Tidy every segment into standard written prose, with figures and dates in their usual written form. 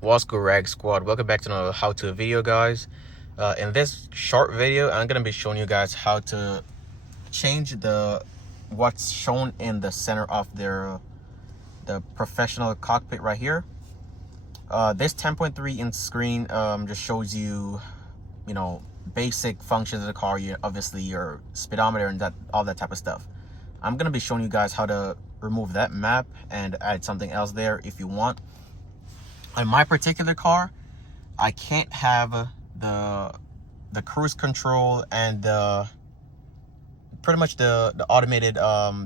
What's good, Rag Squad? Welcome back to another how-to video, guys. In this short video, I'm gonna be showing you guys how to change what's shown in the center of the professional cockpit right here. This 10.3 inch screen just shows you, basic functions of the car. Obviously your speedometer and all that type of stuff. I'm gonna be showing you guys how to remove that map and add something else there if you want. In my particular car, I can't have the cruise control and pretty much the automated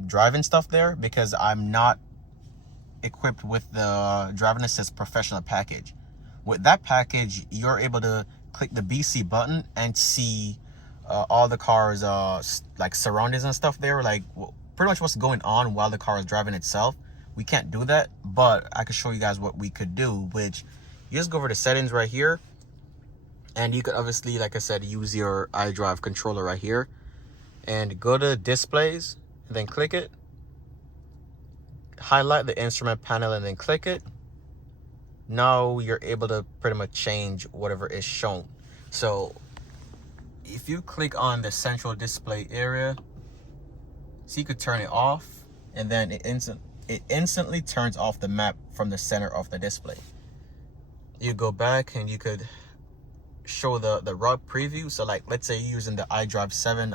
driving stuff there, because I'm not equipped with the driving assist professional package. With that package, you're able to click the BC button and see all the cars like surroundings and stuff there, like pretty much what's going on while the car is driving itself. We can't do that, but I can show you guys what we could do, which you just go over to settings right here, and you could obviously, like I said, use your iDrive controller right here and go to displays and then click it, highlight the instrument panel and then click it. Now you're able to pretty much change whatever is shown. So if you click on the central display area, so you could turn it off, and then it instantly turns off the map from the center of the display. You go back and you could show the route preview. So like, let's say you're using the iDrive 7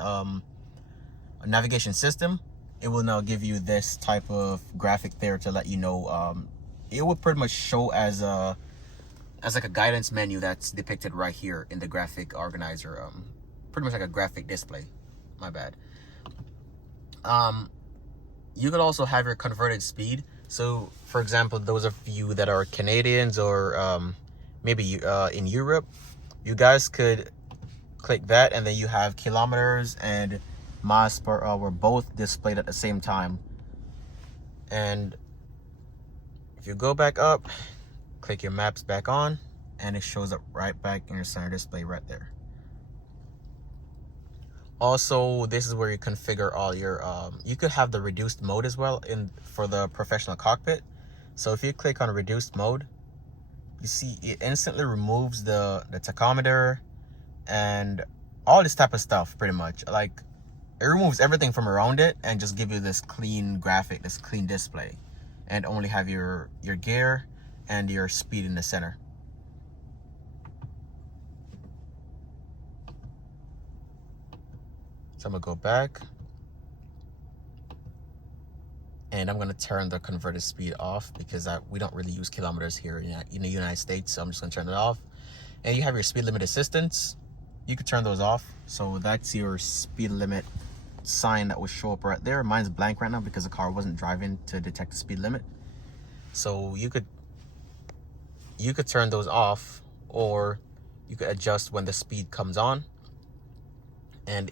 navigation system, it will now give you this type of graphic there to let you know. It will pretty much show as like a guidance menu that's depicted right here in the graphic organizer. Pretty much like a graphic display, my bad. You could also have your converted speed. So for example, those of you that are Canadians or maybe in Europe, you guys could click that, and then you have kilometers and miles per hour both displayed at the same time. And if you go back up, click your maps back on, and it shows up right back in your center display right there. Also, this is where you configure all your you could have the reduced mode as well for the professional cockpit. So if you click on reduced mode, you see it instantly removes the tachometer and all this type of stuff. Pretty much like it removes everything from around it and just give you this clean graphic, this clean display, and only have your gear and your speed in the center. So I'm gonna go back, and I'm gonna turn the converted speed off because we don't really use kilometers here in the United States. So I'm just gonna turn it off. And you have your speed limit assistance. You could turn those off. So that's your speed limit sign that will show up right there. Mine's blank right now because the car wasn't driving to detect the speed limit. So you could turn those off, or you could adjust when the speed comes on. And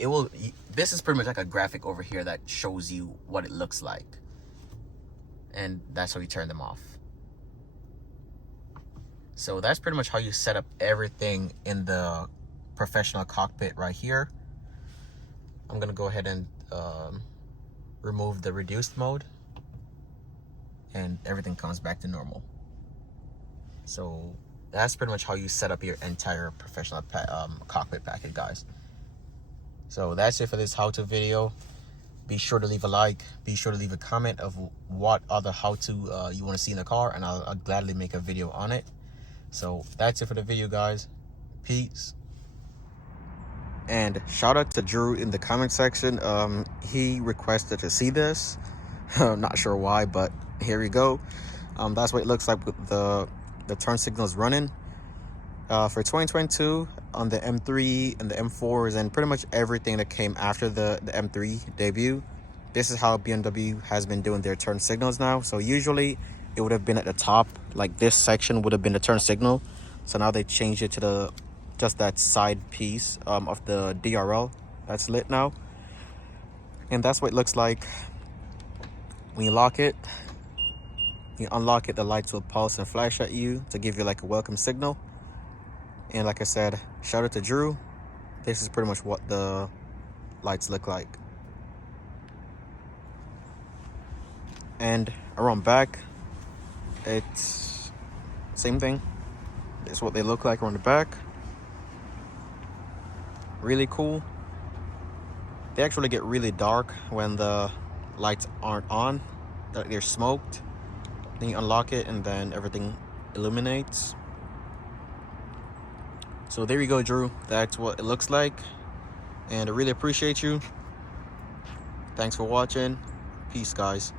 this is pretty much like a graphic over here that shows you what it looks like. And that's how you turn them off. So that's pretty much how you set up everything in the professional cockpit right here. I'm gonna go ahead and remove the reduced mode, and everything comes back to normal. So that's pretty much how you set up your entire professional cockpit package, guys. So that's it for this how-to video. Be sure to leave a like, be sure to leave a comment of what other how-to you want to see in the car, and I'll gladly make a video on it. So that's it for the video, guys. Peace. And shout out to Drew in the comment section. He requested to see this. I'm not sure why, but here we go. That's what it looks like with the turn signals running. For 2022 on the M3 and the M4s and pretty much everything that came after the M3 debut, this is how BMW has been doing their turn signals now. So usually it would have been at the top, like this section would have been the turn signal. So now they changed it to just that side piece of the DRL that's lit now. And that's what it looks like. When you lock it, you unlock it, the lights will pulse and flash at you to give you like a welcome signal. And like I said, shout out to Drew. This is pretty much what the lights look like. And around back, it's same thing. This is what they look like on the back. Really cool. They actually get really dark when the lights aren't on, they're smoked. Then you unlock it and then everything illuminates. So there you go, Drew. That's what it looks like. And I really appreciate you. Thanks for watching. Peace, guys.